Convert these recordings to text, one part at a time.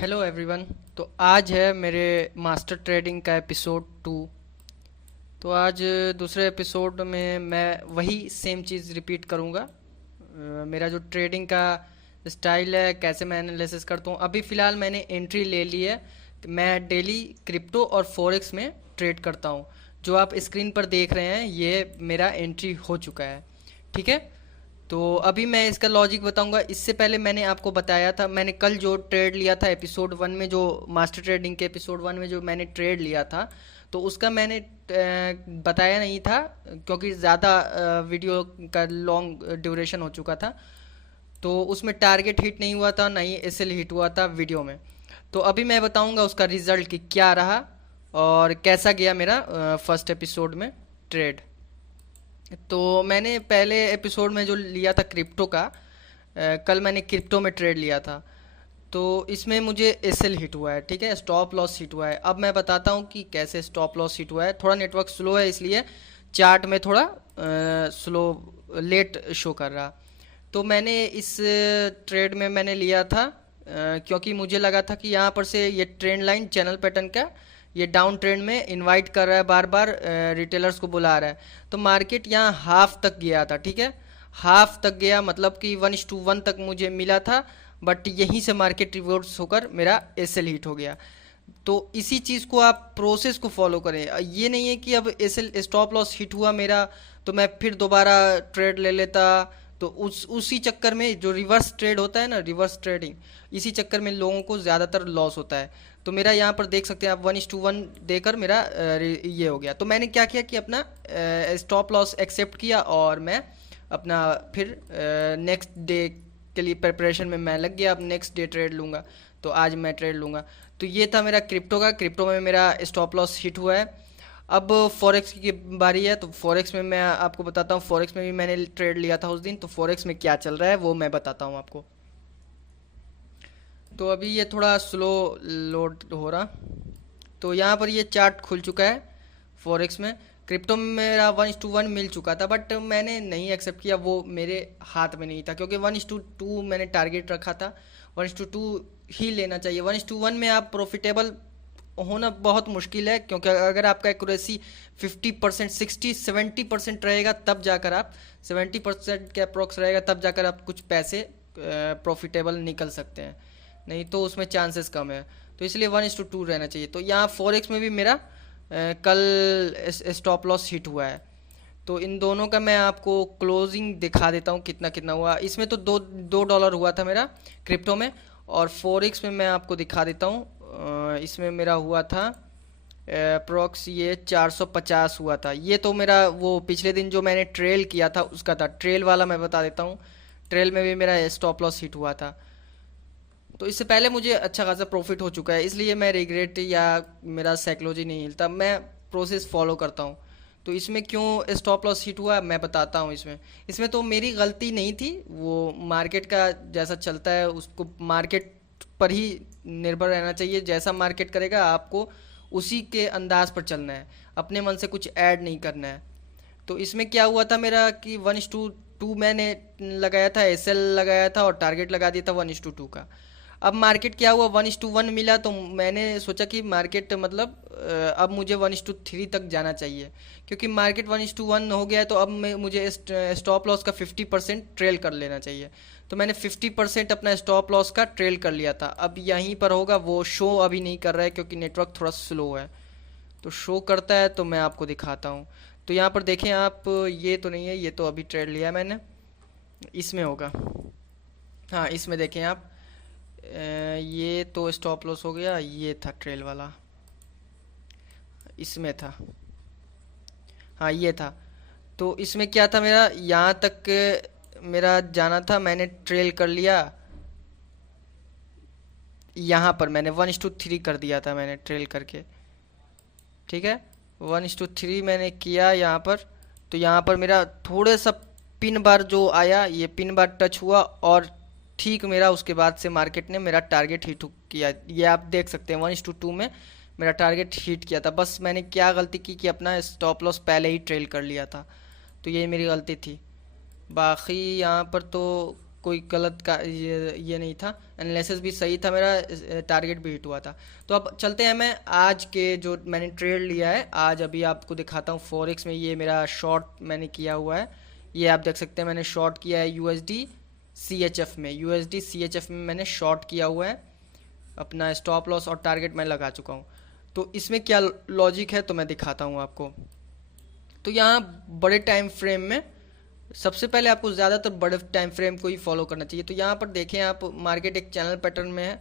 Hello everyone. तो आज है मेरे मास्टर ट्रेडिंग का एपिसोड 2। तो आज दूसरे एपिसोड में मैं वही सेम चीज़ रिपीट करूँगा। मेरा जो ट्रेडिंग का स्टाइल है, कैसे मैं एनालिसिस करता हूँ। अभी फ़िलहाल मैंने एंट्री ले ली है। मैं डेली क्रिप्टो और फॉरेक्स में ट्रेड करता हूँ। जो आप स्क्रीन पर देख रहे हैं ये मेरा एंट्री हो चुका है। ठीक है। तो अभी मैं इसका लॉजिक बताऊंगा। इससे पहले मैंने आपको बताया था, मैंने कल जो ट्रेड लिया था एपिसोड 1 में, जो मास्टर ट्रेडिंग के एपिसोड 1 में जो मैंने ट्रेड लिया था, तो उसका मैंने बताया नहीं था क्योंकि ज़्यादा वीडियो का लॉन्ग ड्यूरेशन हो चुका था। तो उसमें टारगेट हिट नहीं हुआ था, ना ही एसएल हिट हुआ था वीडियो में। तो अभी मैं बताऊंगा उसका रिजल्ट कि क्या रहा और कैसा गया मेरा फर्स्ट एपिसोड में ट्रेड। तो मैंने पहले एपिसोड में जो लिया था क्रिप्टो का, कल मैंने क्रिप्टो में ट्रेड लिया था। तो इसमें मुझे एसएल हिट हुआ है, ठीक है, स्टॉप लॉस हिट हुआ है। अब मैं बताता हूँ कि कैसे स्टॉप लॉस हिट हुआ है। थोड़ा नेटवर्क स्लो है इसलिए चार्ट में थोड़ा स्लो लेट शो कर रहा। तो मैंने इस ट्रेड में मैंने लिया था क्योंकि मुझे लगा था कि यहाँ पर से ये ट्रेंड लाइन चैनल पैटर्न का ये डाउन ट्रेंड में इनवाइट कर रहा है, बार बार रिटेलर्स को बुला रहा है। तो मार्केट यहाँ हाफ तक गया था, ठीक है, हाफ तक गया, मतलब कि 1:1 तक मुझे मिला था। बट यहीं से मार्केट रिवर्स होकर मेरा एसएल हिट हो गया। तो इसी चीज़ को आप प्रोसेस को फॉलो करें। ये नहीं है कि अब एसएल स्टॉप लॉस हिट हुआ मेरा तो मैं फिर दोबारा ट्रेड ले लेता। तो उसी चक्कर में जो रिवर्स ट्रेड होता है ना, रिवर्स ट्रेडिंग, इसी चक्कर में लोगों को ज़्यादातर लॉस होता है। तो मेरा यहाँ पर देख सकते हैं आप 1:1 देकर मेरा ये हो गया। तो मैंने क्या किया कि अपना स्टॉप लॉस एक्सेप्ट किया और मैं अपना फिर नेक्स्ट डे के लिए प्रिपरेशन में मैं लग गया। अब नेक्स्ट डे ट्रेड लूँगा, तो आज मैं ट्रेड लूँगा। तो ये था मेरा क्रिप्टो का। क्रिप्टो में मेरा स्टॉप लॉस हिट हुआ है। अब फॉरेक्स की बारी है। तो फॉरेक्स में मैं आपको बताता हूँ, फॉरेक्स में भी मैंने ट्रेड लिया था उस दिन। तो फॉरेक्स में क्या चल रहा है वो मैं बताता हूँ आपको। तो अभी ये थोड़ा स्लो लोड हो रहा। तो यहाँ पर ये चार्ट खुल चुका है फॉरेक्स में। क्रिप्टो में मेरा 1:1 मिल चुका था बट मैंने नहीं एक्सेप्ट किया, वो मेरे हाथ में नहीं था क्योंकि 1:2 मैंने टारगेट रखा था। 1:2 ही लेना चाहिए। 1:1 में आप प्रॉफिटेबल होना बहुत मुश्किल है क्योंकि अगर आपका एक्यूरेसी 50%, 60-70% रहेगा तब जाकर आप 70% के अप्रोक्स रहेगा तब जाकर आप कुछ पैसे प्रॉफिटेबल निकल सकते हैं, नहीं तो उसमें चांसेस कम है। तो इसलिए 1:2 रहना चाहिए। तो यहाँ फॉरेक्स में भी मेरा कल स्टॉप लॉस हिट हुआ है। तो इन दोनों का मैं आपको क्लोजिंग दिखा देता हूँ कितना कितना हुआ। इसमें तो दो डॉलर हुआ था मेरा क्रिप्टो में, और फॉरेक्स में मैं आपको दिखा देता हूँ। इसमें मेरा हुआ था अप्रोक्स ये 450 हुआ था। ये तो मेरा वो पिछले दिन जो मैंने ट्रेल किया था उसका था। ट्रेल वाला मैं बता देता हूँ, ट्रेल में भी मेरा स्टॉप लॉस हिट हुआ था। तो इससे पहले मुझे अच्छा खासा प्रॉफिट हो चुका है, इसलिए मैं रिग्रेट या मेरा साइकोलॉजी नहीं हिलता, मैं प्रोसेस फॉलो करता हूँ। तो इसमें क्यों स्टॉप लॉस हिट हुआ मैं बताता हूँ। इसमें इसमें तो मेरी गलती नहीं थी, वो मार्केट का जैसा चलता है उसको मार्केट पर ही निर्भर रहना चाहिए। जैसा मार्केट करेगा आपको उसी के अंदाज पर चलना है, अपने मन से कुछ ऐड नहीं करना है। तो इसमें क्या हुआ था मेरा कि 1:2 मैंने लगाया था, एसएल लगाया था और टारगेट लगा दिया था 1:2 का। अब मार्केट क्या हुआ, 1:1 मिला तो मैंने सोचा कि मार्केट मतलब अब मुझे 1:3 तक जाना चाहिए क्योंकि मार्केट 1:1 हो गया है। तो अब मुझे स्टॉप लॉस का 50% ट्रेल कर लेना चाहिए। तो मैंने 50% अपना स्टॉप लॉस का ट्रेल कर लिया था। अब यहीं पर होगा, वो शो अभी नहीं कर रहा है क्योंकि नेटवर्क थोड़ा स्लो है। तो शो करता है तो मैं आपको दिखाता हूँ। तो यहाँ पर देखें आप, ये तो नहीं है, ये तो अभी ट्रेड लिया है मैंने, इसमें होगा। हाँ इसमें देखें आप, ये तो स्टॉप लॉस हो गया, ये था ट्रेल वाला, इसमें था, हाँ ये था। तो इसमें क्या था मेरा, यहाँ तक मेरा जाना था, मैंने ट्रेल कर लिया। यहाँ पर मैंने 1:3 कर दिया था मैंने ट्रेल करके, ठीक है, 1:3 मैंने किया यहाँ पर। तो यहाँ पर मेरा थोड़े सा पिन बार जो आया, ये पिन बार टच हुआ और ठीक मेरा उसके बाद से मार्केट ने मेरा टारगेट हिट किया। ये आप देख सकते हैं 1:2 में मेरा टारगेट हिट किया था। बस मैंने क्या गलती की कि अपना स्टॉप लॉस पहले ही ट्रेल कर लिया था, तो ये मेरी गलती थी। बाकी यहाँ पर तो कोई गलत का ये नहीं था, एनालिसिस भी सही था मेरा, टारगेट भी हिट हुआ था। तो अब चलते हैं, मैं आज के जो मैंने ट्रेड लिया है आज अभी आपको दिखाता हूँ। फॉरेक्स में ये मेरा शॉर्ट मैंने किया हुआ है, ये आप देख सकते हैं मैंने शॉर्ट किया है यूएसडी सीएचएफ में, यूएसडी सीएचएफ में मैंने शॉर्ट किया हुआ है। अपना स्टॉप लॉस और टारगेट मैं लगा चुका हूँ। तो इसमें क्या लॉजिक है तो मैं दिखाता हूँ आपको। तो यहाँ बड़े टाइम फ्रेम में सबसे पहले आपको ज़्यादातर बड़े टाइम फ्रेम को ही फॉलो करना चाहिए। तो यहाँ पर देखें आप, मार्केट एक चैनल पैटर्न में है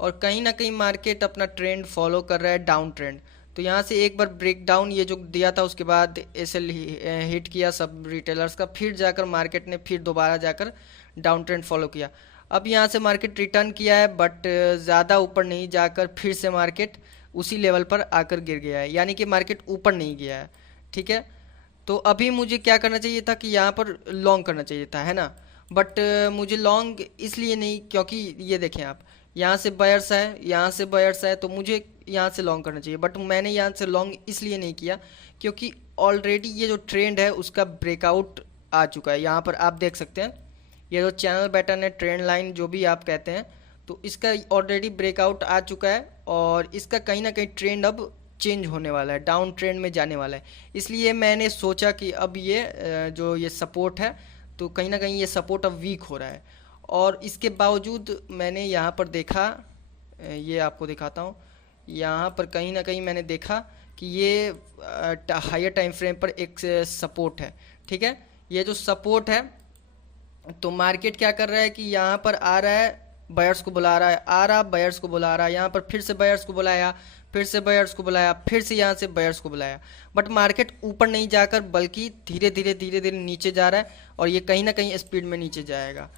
और कहीं ना कहीं मार्केट अपना ट्रेंड फॉलो कर रहा है, डाउन ट्रेंड। तो यहाँ से एक बार ब्रेक डाउन ये जो दिया था उसके बाद एसएल हिट किया सब रिटेलर्स का, फिर जाकर मार्केट ने फिर दोबारा जाकर डाउन ट्रेंड फॉलो किया। अब यहाँ से मार्केट रिटर्न किया है बट ज़्यादा ऊपर नहीं जाकर फिर से मार्केट उसी लेवल पर आकर गिर गया है, यानी कि मार्केट ऊपर नहीं गया है। ठीक है, तो अभी मुझे क्या करना चाहिए था कि यहाँ पर लॉन्ग करना चाहिए था, है ना। बट मुझे लॉन्ग इसलिए नहीं, क्योंकि ये देखें आप, यहाँ से बायर्स है, यहाँ से बायर्स है, तो मुझे यहाँ से लॉन्ग करना चाहिए। बट मैंने यहाँ से लॉन्ग इसलिए नहीं किया क्योंकि ऑलरेडी ये जो ट्रेंड है उसका ब्रेकआउट आ चुका है। यहाँ पर आप देख सकते हैं ये जो चैनल पैटर्न है, ट्रेंड लाइन जो भी आप कहते हैं, तो इसका ऑलरेडी ब्रेकआउट आ चुका है और इसका कहीं ना कहीं ट्रेंड अब चेंज होने वाला है, डाउन ट्रेंड में जाने वाला है। इसलिए मैंने सोचा कि अब ये जो ये सपोर्ट है, तो कहीं ना कहीं ये सपोर्ट अब वीक हो रहा है। और इसके बावजूद मैंने यहाँ पर देखा, ये आपको दिखाता हूँ, यहाँ पर कहीं ना कहीं मैंने देखा कि ये हायर टाइम फ्रेम पर एक सपोर्ट है। ठीक है, ये जो सपोर्ट है, तो मार्केट क्या कर रहा है कि यहाँ पर आ रहा है, बायर्स को बुला रहा है, आ रहा बायर्स को बुला रहा है, यहाँ पर फिर से बायर्स को बुलाया, फिर से बायर्स को बुलाया, फिर से यहाँ से बायर्स को बुलाया। बट मार्केट ऊपर नहीं जाकर बल्कि धीरे धीरे नीचे जा रहा है और ये कहीं ना कहीं स्पीड में नीचे जाएगा।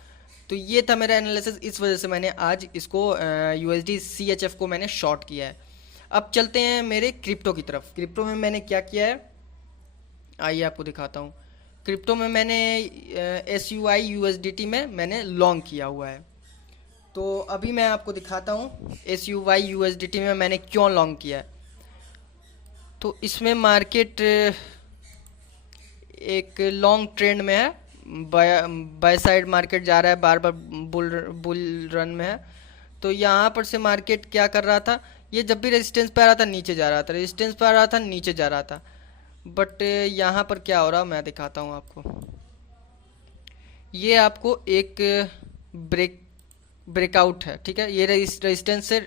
तो ये था मेरा एनालिसिस, इस वजह से मैंने आज इसको यूएसडी सीएचएफ को मैंने शॉर्ट किया है। अब चलते हैं मेरे क्रिप्टो की तरफ। क्रिप्टो में मैंने क्या किया है आइए आपको दिखाता हूँ। क्रिप्टो में मैंने SUI USDT में मैंने लॉन्ग किया हुआ है। तो अभी मैं आपको दिखाता हूँ SUI USDT में मैंने क्यों लॉन्ग किया है। तो इसमें मार्केट एक लॉन्ग ट्रेंड में है, बाय साइड मार्केट जा रहा है, बार बार बुल रन में है। तो यहाँ पर से मार्केट क्या कर रहा था, ये जब भी रेजिस्टेंस पे आ रहा था नीचे जा रहा था, रेजिस्टेंस पे आ रहा था नीचे जा रहा था। बट यहाँ पर क्या हो रहा मैं दिखाता हूँ आपको। ये आपको एक ब्रेकआउट है, ठीक है। ये रेजिस्टेंस से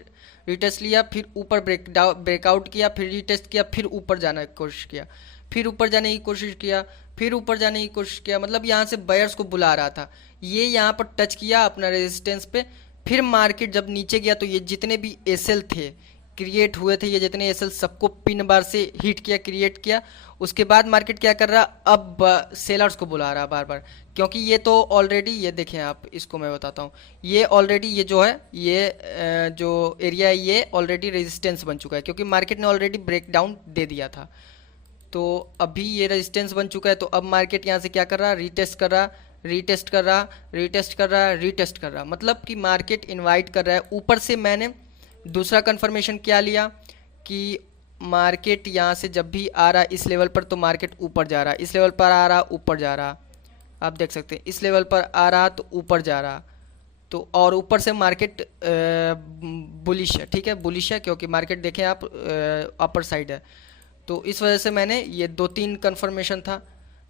रिटेस्ट लिया, फिर ऊपर ब्रेकआउट किया, फिर रिटेस्ट किया, फिर ऊपर जाने की कोशिश किया, फिर ऊपर जाने की कोशिश किया, फिर ऊपर जाने की कोशिश किया। मतलब यहाँ से बायर्स को बुला रहा था। ये यहाँ पर टच किया अपना रेजिस्टेंस पे, फिर मार्केट जब नीचे गया तो ये जितने भी एसएल थे क्रिएट हुए थे, ये जितने एसएल सबको पिन बार से हिट किया, क्रिएट किया। उसके बाद मार्केट क्या कर रहा, अब सेलर्स को बुला रहा बार बार, क्योंकि ये तो ऑलरेडी, ये देखें आप, इसको मैं बताता हूँ, ये ऑलरेडी ये जो है, ये जो एरिया है ये ऑलरेडी रेजिस्टेंस बन चुका है, क्योंकि मार्केट ने ऑलरेडी ब्रेक डाउन दे दिया था। तो अभी ये रेजिस्टेंस बन चुका है, तो अब मार्केट यहाँ से क्या कर रहा, रीटेस्ट कर रहा, रीटेस्ट कर रहा, रीटेस्ट कर रहा, रीटेस्ट कर रहा। मतलब कि मार्केट इनवाइट कर रहा है। ऊपर से मैंने दूसरा कंफर्मेशन क्या लिया कि मार्केट यहाँ से जब भी आ रहा इस लेवल पर तो मार्केट ऊपर जा रहा, इस लेवल पर आ रहा ऊपर जा रहा, आप देख सकते हैं इस लेवल पर आ रहा तो ऊपर जा रहा। तो और ऊपर से मार्केट बुलिश है, ठीक है, बुलिश है, क्योंकि मार्केट देखें आप अपर साइड है। तो इस वजह से मैंने ये 2-3 कंफर्मेशन था,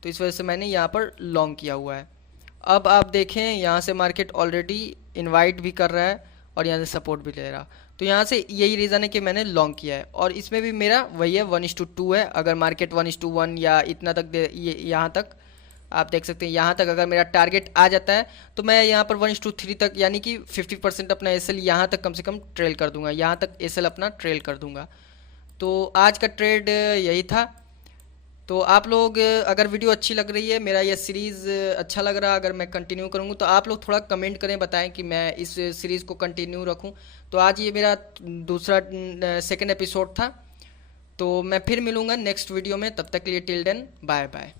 तो इस वजह से मैंने यहाँ पर लॉन्ग किया हुआ है। अब आप देखें यहाँ से मार्केट ऑलरेडी इनवाइट भी कर रहा है और यहाँ से सपोर्ट भी ले रहा। तो यहाँ से यही रीज़न है कि मैंने लॉन्ग किया है। और इसमें भी मेरा वही है, 1:2 है। अगर मार्केट 1:1 या इतना तक दे, ये यहाँ तक आप देख सकते हैं, यहाँ तक अगर मेरा टारगेट आ जाता है तो मैं यहाँ पर 1:3 तक, यानी कि 50% अपना एसएल यहाँ तक कम से कम ट्रेल कर दूंगा, यहाँ तक एसएल अपना ट्रेल कर दूंगा। तो आज का ट्रेड यही था। तो आप लोग, अगर वीडियो अच्छी लग रही है, मेरा ये सीरीज़ अच्छा लग रहा, अगर मैं कंटिन्यू करूँगा तो आप लोग थोड़ा कमेंट करें, बताएं कि मैं इस सीरीज़ को कंटिन्यू रखूँ। तो आज ये मेरा दूसरा सेकंड एपिसोड था। तो मैं फिर मिलूँगा नेक्स्ट वीडियो में, तब तक के लिए टिल देन बाय बाय।